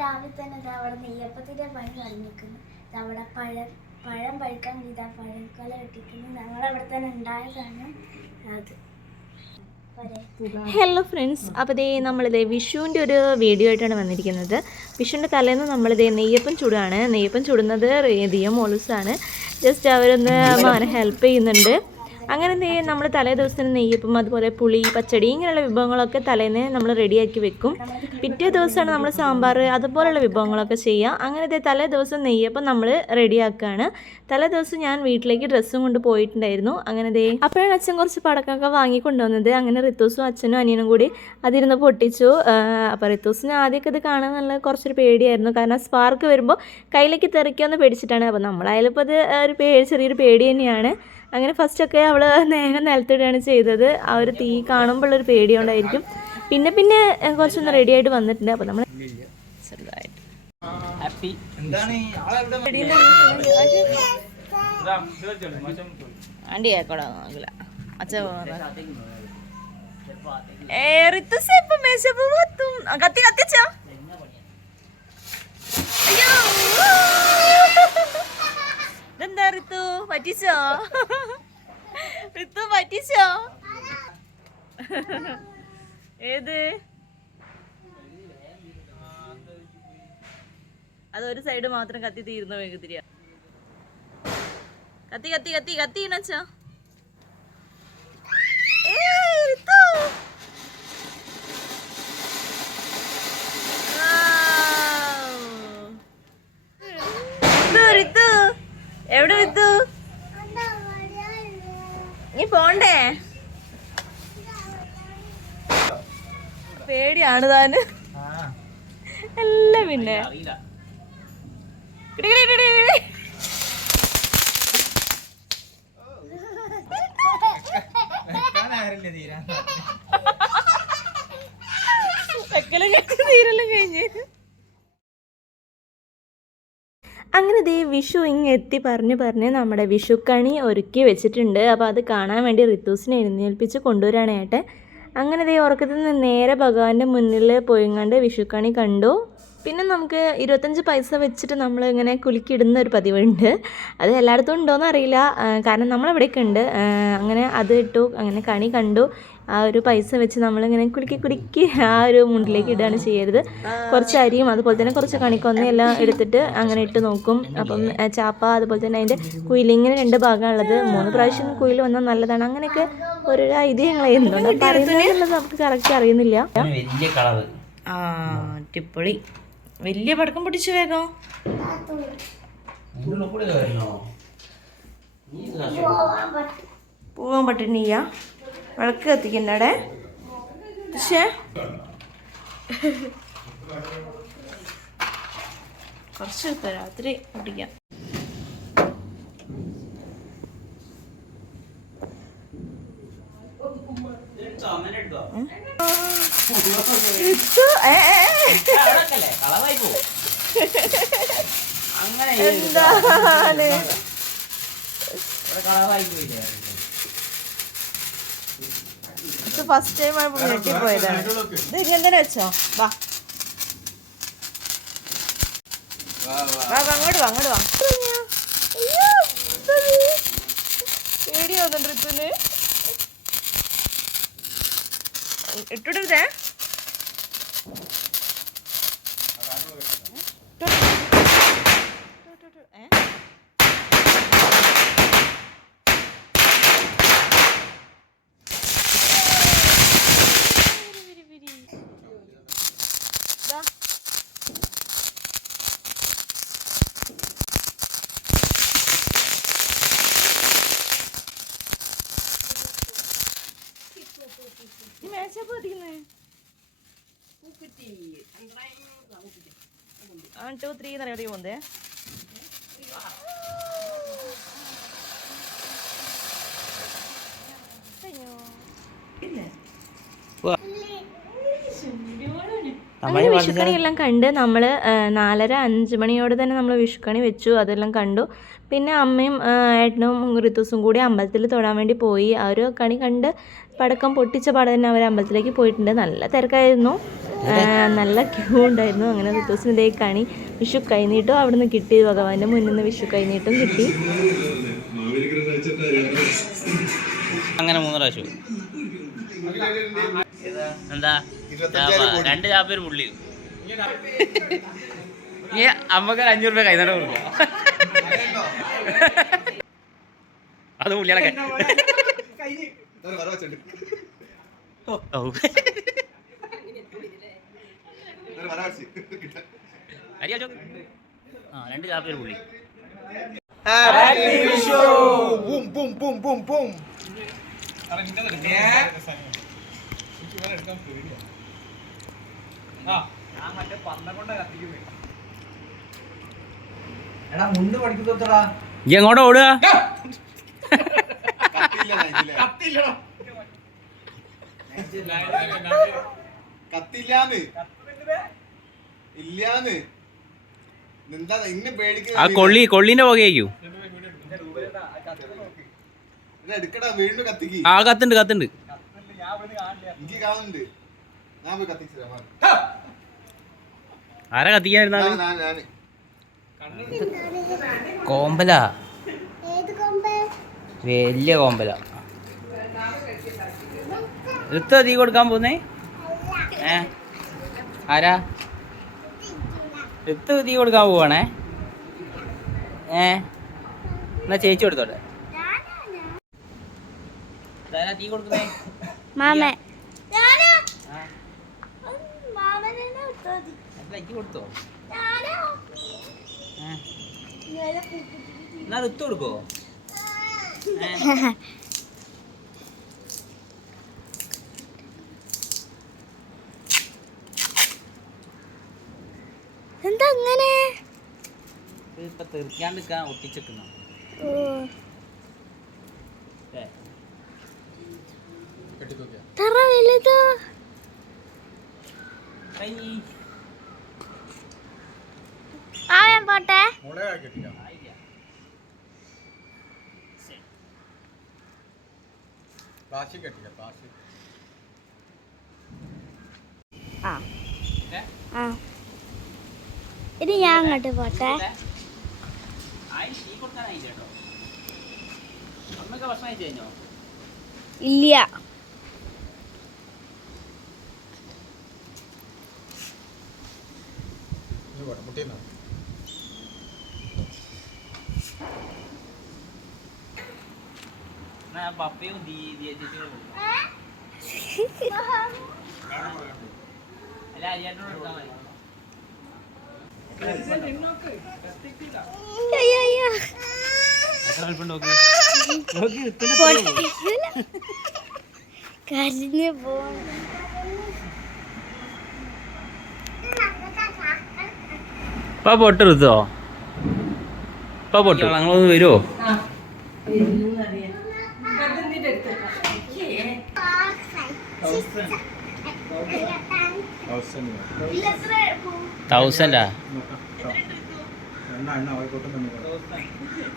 രാവിലെ തന്നെ അവിടെ നെയ്യപ്പത്തിന്റെ പണി കഴിഞ്ഞിരിക്കുന്നു. അവിടെ പഴം പഴുക്കാൻ വേണ്ടി പഴക്കൊല കെട്ടിക്കുന്നു. ഞങ്ങളവിടെ തന്നെ ഉണ്ടായതാണ് അത്. ഹലോ ഫ്രണ്ട്സ്, അപ്പോൾ നമ്മളിത് വിഷുവിൻ്റെ ഒരു വീഡിയോ ആയിട്ടാണ് വന്നിരിക്കുന്നത്. വിഷുവിൻ്റെ തലേന്ന് നമ്മളിത് നെയ്യപ്പം ചൂടാണ്. നെയ്യപ്പം ചൂടുന്നത് റേദിയ മോളൂസാണ്. ജസ്റ്റ് അവരൊന്ന് മാനെ ഹെൽപ്പ് ചെയ്യുന്നുണ്ട്. അങ്ങനെ നമ്മൾ തലേ ദിവസം നെയ്യപ്പം, അതുപോലെ പുളി, പച്ചടി ഇങ്ങനെയുള്ള വിഭവങ്ങളൊക്കെ തലേന്ന് നമ്മൾ റെഡിയാക്കി വെക്കും. പിറ്റേ ദിവസമാണ് നമ്മൾ സാമ്പാർ അതുപോലെയുള്ള വിഭവങ്ങളൊക്കെ ചെയ്യുക. അങ്ങനെ തലേ ദിവസം നെയ്യപ്പം നമ്മൾ റെഡിയാക്കുകയാണ്. തലേ ദിവസം ഞാൻ വീട്ടിലേക്ക് ഡ്രസ്സും കൊണ്ട് പോയിട്ടുണ്ടായിരുന്നു. അങ്ങനെ അപ്പോഴാണ് അച്ഛൻ കുറച്ച് പടക്കമൊക്കെ വാങ്ങിക്കൊണ്ടുവന്നത്. അങ്ങനെ റിത്തൂസും അച്ഛനും അനിയനും കൂടി അതിരുന്ന് പൊട്ടിച്ചു. അപ്പോൾ റിത്തൂസിന് ആദ്യമൊക്കെ ഇത് കാണാൻ നല്ല കുറച്ചൊരു പേടിയായിരുന്നു. കാരണം സ്പാർക്ക് വരുമ്പോൾ കയ്യിലേക്ക് തെറിക്കുമെന്ന് പേടിച്ചിട്ടാണ്. അപ്പോൾ നമ്മളായാലും ഇപ്പോൾ അത് ഒരു ചെറിയൊരു പേടി തന്നെയാണ്. അങ്ങനെ ഫസ്റ്റൊക്കെ അവൾ നേരെ നിലത്തിടുകയാണ് ചെയ്തത്. ആ ഒരു തീ കാണുമ്പോഴുള്ളൊരു പേടിയോണ്ടായിരിക്കും. പിന്നെ കുറച്ചൊന്ന് റെഡി ആയിട്ട് വന്നിട്ടുണ്ട്. അപ്പോൾ നമ്മൾ ചെറുതായിട്ട് ആണ്ടി ആക്കോടാ നോക്കില്ല അച്ഛ കത്തി കത്തിച്ച ഇതെന്താ ഋതു പറ്റിച്ചോ? ഋതു പറ്റിച്ചോ? ഏത് അതൊരു സൈഡ് മാത്രം കത്തി തീരുന്ന വേഗത്തിരിയ. കത്തി കത്തി കത്തി കത്തിനച്ചോ? എവിടെ വിത്തു നീ പോണ്ടേ? പേടിയാണ് താന് എല്ലാം. പിന്നെ തീരെല്ലാം കഴിഞ്ഞ് അങ്ങനെ വിഷു എത്തി പറഞ്ഞ് നമ്മുടെ വിഷുക്കണി ഒരുക്കി വെച്ചിട്ടുണ്ട്. അപ്പോൾ അത് കാണാൻ വേണ്ടി റിത്തൂസിനെ എഴുന്നേൽപ്പിച്ച് കൊണ്ടുവരാണ് ഏട്ടൻ. അങ്ങനെ ഉറക്കത്തിൽ നിന്ന് നേരെ ഭഗവാന്റെ മുന്നിൽ പോയിങ്ങാണ്ട് വിഷുക്കണി കണ്ടു. പിന്നെ നമുക്ക് 25 പൈസ വെച്ചിട്ട് നമ്മൾ ഇങ്ങനെ കുലുക്കിയിടുന്ന ഒരു പതിവുണ്ട്. അത് എല്ലായിടത്തും ഉണ്ടോയെന്ന് അറിയില്ല, കാരണം നമ്മളെവിടെയൊക്കെ ഉണ്ട്. അങ്ങനെ അത് ഇട്ടു. അങ്ങനെ കണി കണ്ടു. ആ ഒരു പൈസ വെച്ച് നമ്മളിങ്ങനെ കുലുക്കി ആ ഒരു മുണ്ടിലേക്ക് ഇടുകയാണ് ചെയ്യരുത്. കുറച്ച് അരിയും അതുപോലെ തന്നെ കുറച്ച് കണിക്കൊന്ന എല്ലാം എടുത്തിട്ട് അങ്ങനെ ഇട്ട് നോക്കും. അപ്പം ചാപ്പ അതുപോലെ തന്നെ അതിൻ്റെ കുയിലിങ്ങനെ 2 ഭാഗമാണുള്ളത്. 3 പ്രാവശ്യം കുയിൽ വന്നാൽ നല്ലതാണ്. അങ്ങനെയൊക്കെ ഓരോ ഐതിഹ്യങ്ങൾ ചെയ്യുന്നുണ്ട്. പറയുന്നത് നമുക്ക് കറക്റ്റ് അറിയുന്നില്ല. അടിപൊളി. വലിയ പടക്കം പൊട്ടിച്ചു വേഗം. പോവാൻ പറ്റുന്നില്ല. വിളക്ക് കത്തിക്കണ്ടേ? പക്ഷേ കുറച്ച് രാത്രി പൊട്ടിക്കാം. എന്താണ് ഫസ്റ്റ് ടൈം ഞെട്ടിപ്പോയതാണ്. ഇത് ഇങ്ങനെ വെച്ചോ. വാ അങ്ങോട്ട് വാ. പേടിയാവുന്നുണ്ട് ഋതുവിന്. ഇട്ടിടരുതേ. 1 2 3 എന്ന് അറിയാൻ പോകുന്നത്. അങ്ങനെ വിഷുക്കണിയെല്ലാം കണ്ട് നമ്മൾ 4:30-5 മണിയോടെ തന്നെ നമ്മൾ വിഷുക്കണി വെച്ചു. അതെല്ലാം കണ്ടു. പിന്നെ അമ്മയും ഏട്ടനും ഋതുസും കൂടി അമ്പലത്തിൽ തൊഴാൻ വേണ്ടി പോയി. ആ ഒരു കണി കണ്ട് പടക്കം പൊട്ടിച്ച പാടെ തന്നെ അവർ അമ്പലത്തിലേക്ക് പോയിട്ടുണ്ട്. നല്ല തിരക്കായിരുന്നു, നല്ല ക്യൂ ഉണ്ടായിരുന്നു. അങ്ങനെ ഋതുസിൻ്റെ കണി വിഷു കൈനീട്ടും അവിടെ നിന്ന് കിട്ടി. ഭഗവാന്റെ മുന്നിൽ നിന്ന് വിഷു കൈനീട്ടും കിട്ടി. അങ്ങനെ 3 പ്രാവശ്യം എന്താ 2 ചാപ്പേര് പുള്ളി അമ്മക്ക് 500 രൂപ കൈനട കൊടുക്കുക. അത് പുള്ളികളൊക്കെ അറിയാച്ചോ. 2 ചാപ്പേര് പുള്ളി. എങ്ങോട്ടാ ഓടുക? ആ കൊള്ളിന്റെ പുകയായിരിക്കും. ആ കത്തുണ്ട്. ആരാ കത്തിക്കാനിരുന്ന? കോമ്പല, വലിയ കോമ്പല. എടുത്ത് തീ കൊടുക്കാൻ പോന്നേ? ആരാ എടുത്ത് തീ കൊടുക്കാൻ പോവാണേ? എന്നാ ചേച്ചി കൊടുത്തോട്ടെ. തീ കൊടുക്കുന്നേ കൊടുത്തോ? എന്നാ എടുത്തു കൊടുക്കോ? എന്താ അങ്ങനെ ഇപ്പൊ തെറിക്കാണ്ടിരിക്കാൻ ഒട്ടിച്ചെക്കുന്ന പോട്ടെ. ഇനി ഞാൻ അങ്ങോട്ട് പോട്ടെ. ഇല്ല, പപ്പയും അല്ല അരിയാട്ടോട് എടുത്താൽ മതി. കരിഞ്ഞു പോണ പൊട്ടെടുത്തോ? ഇപ്പൊ പൊട്ടു. ഞങ്ങളൊന്ന് വരുമോ? തൗസൻഡാ?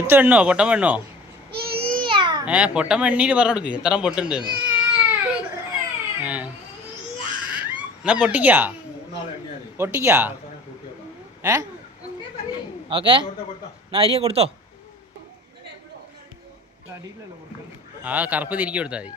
എത്ര എണ്ണോ? പൊട്ടം വെണ്ണോ? പൊട്ടം വെണ്ണീര് പറഞ്ഞു കൊടുക്ക് എത്ര പൊട്ടുണ്ട്. എന്നാ പൊട്ടിക്കാ ഓക്കെ. എന്നാ അരിയെ കൊടുത്തോ. ആ കറുപ്പ് തിരിക്കി കൊടുത്താൽ മതി.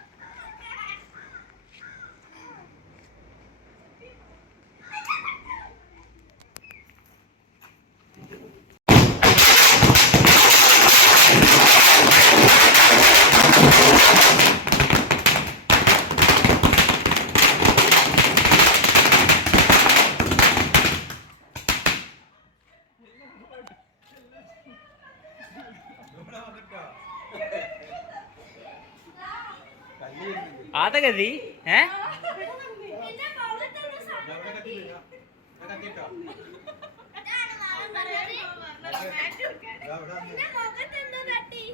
ആദ്യ ഗതി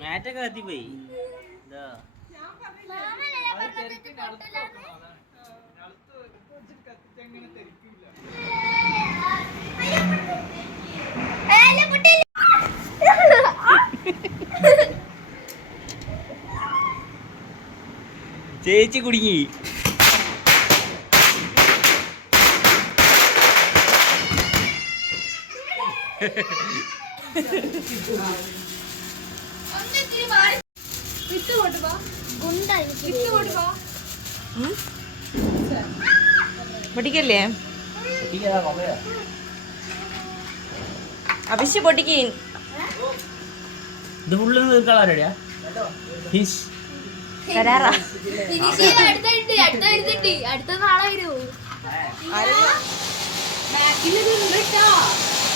മാറ്റൊക്കെ കത്തിപ്പോയി. ചേച്ചി കുടുങ്ങി. പൊട്ടിക്കല്ലേ? അഭിഷ് പൊട്ടിക്ക്. ഇത് ഫുള്ള് തീർക്കാളാ ഫിഷ് തരാറാ. അടുത്ത നാളെ വരൂ.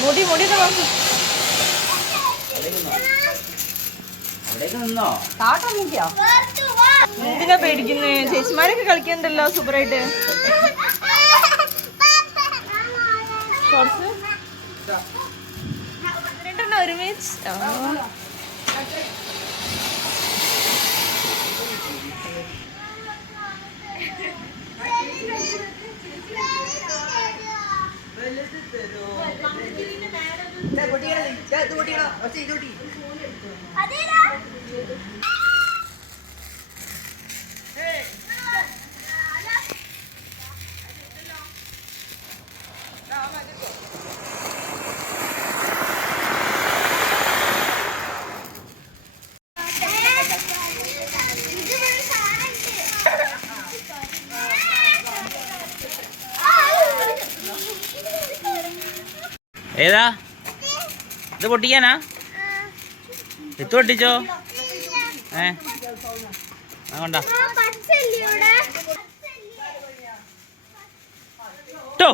മുടി മുടിയൊക്കെ നോക്കി. നിന്നോ എന്തിനാ പേടിക്കുന്നേ? ചേച്ചിമാരൊക്കെ കളിക്കണ്ടല്ലോ സൂപ്പറായിട്ട്. രണ്ടെണ്ണം ഒരുമിച്ച്. ഏതാ ഇത്? പൊട്ടിക്കാനാ? എത്തു പൊട്ടിച്ചോ? കൊണ്ടാ ട്ടോ.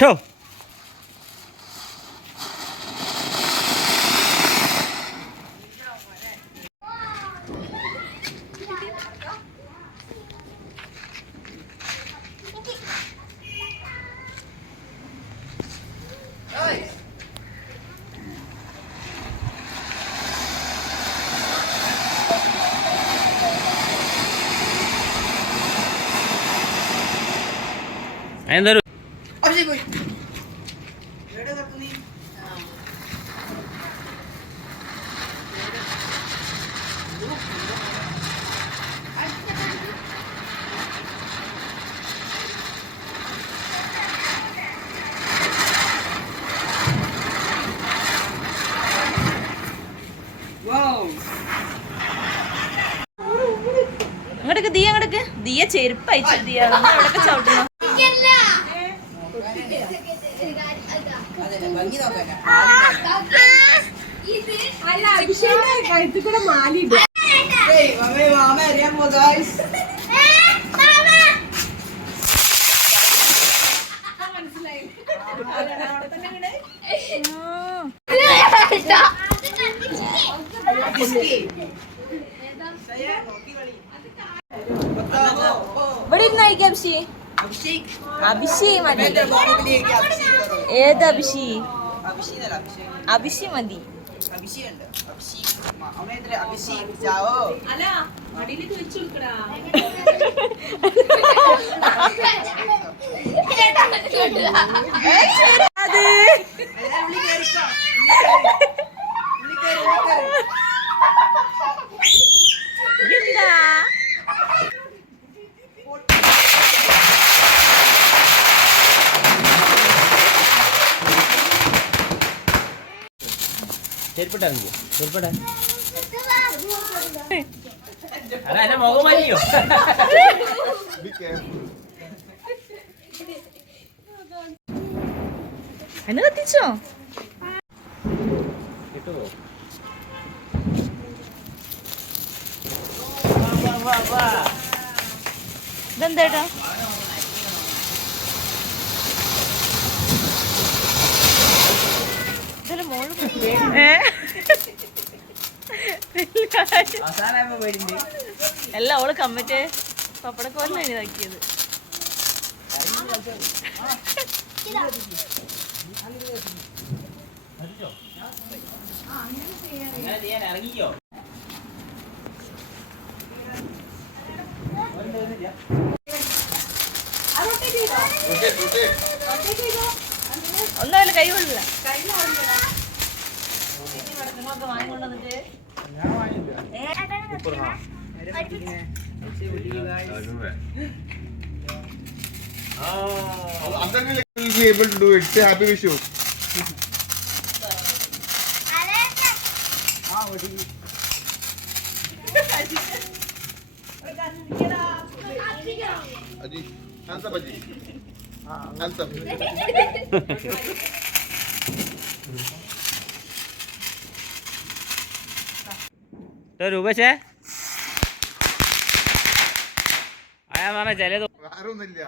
ട്ടോ. എന്തൊരു അങ്ങോട്ടൊക്കെ ദിയ, അങ്ങോട്ടൊക്കെ ദിയ ചെരുപ്പ് അയച്ചു. ദിയ അവിടൊക്കെ ചവിട്ടുന്നു. ഇവിടെ ഇരുന്നായിരിക്കും അഭിഷി. അഭിഷി മതി. ഏത് അഭിഷി? അഭിഷി മതി. എന്താ ചെരുപ്പിട്ടാ? ചെരുപ്പിട്ടാ? അല്ല എന്റെ മുഖം വലിയോ? എന്നെ കത്തിച്ചോ? കിട്ടുമോ? ഇതെന്തേട്ടാ? എല്ലാം അവള് കമ്മറ്റ് പപ്പടക്കോലിനാണ് ഇതാക്കിയത്. ഇറങ്ങിക്കോ. ഒന്നും കൈ കൊള്ളില്ല. Will be able to do it. Say happy wish you. Aji, hands up, Aji. Hands up. രൂപേഷേ അയാ പറഞ്ഞ ചിലത് വേറെ ഒന്നുമില്ല.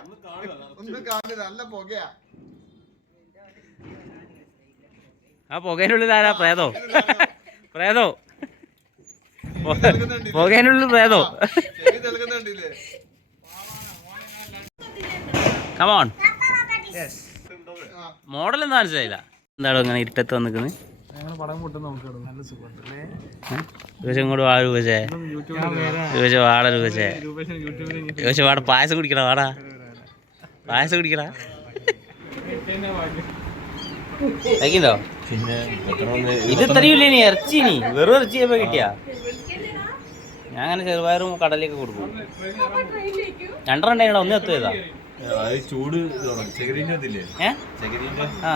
ഒന്നും കാണില്ല. നല്ല പുകയാ. ആ പുകേനുള്ളിൽ ആരാ? പ്രേതോ പ്രേതോ പുകേനുള്ളിൽ പ്രേതോ. കമോൺ. മോഡൽ എന്താ മനസ്സിലായില്ല. എന്താണോ ഇങ്ങനെ ഇരുട്ടത്ത് വന്നിക്കുന്നത്? രൂപേഷ് ഇങ്ങോട്ട് വാ. രൂപേഷേ രൂപേഷ് വാട. രൂപേഷ് വാട. പായസം കുടിക്കണ. വാടാ പായസം കുടിക്കണ. കഴിക്കണ്ടോ? ഇത് ഇത്രയില്ലേ നീ? ഇറച്ചി നീ വെറും ഇറച്ചി ചെയ്യുമ്പോ കിട്ടിയാ? ഞാൻ അങ്ങനെ ചെറുപയറും കടലൊക്കെ കൊടുക്കും. 2 ഉണ്ടായിട്ടാ. ഒന്ന് എത്തുക. ചൂട് ഏ? ആ